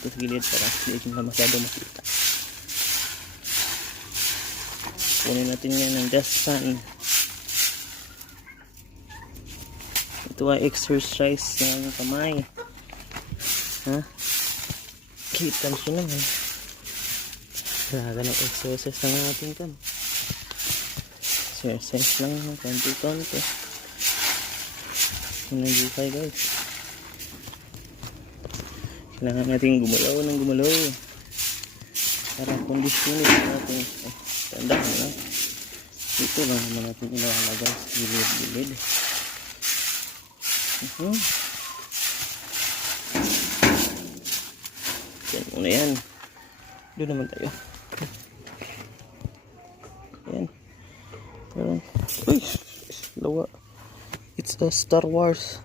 dito sa gilid para hindi na masyado makita. Kunin natin yan ng dustpan. Ito ay exercise ng kamay. Ha? Kita nyo naman. Grabe ng exercise ng ating kam. Exercise lang ng konti-konti. Nagukay guys. Kailangan natin gumalaw ng gumalaw para kondisyonin natin. Tandaan na. Ito lang naman natin ilalagay sa gilid-gilid. Yan muna yan. Doon naman tayo. Yan. Uy, lawa. It's a Star Wars.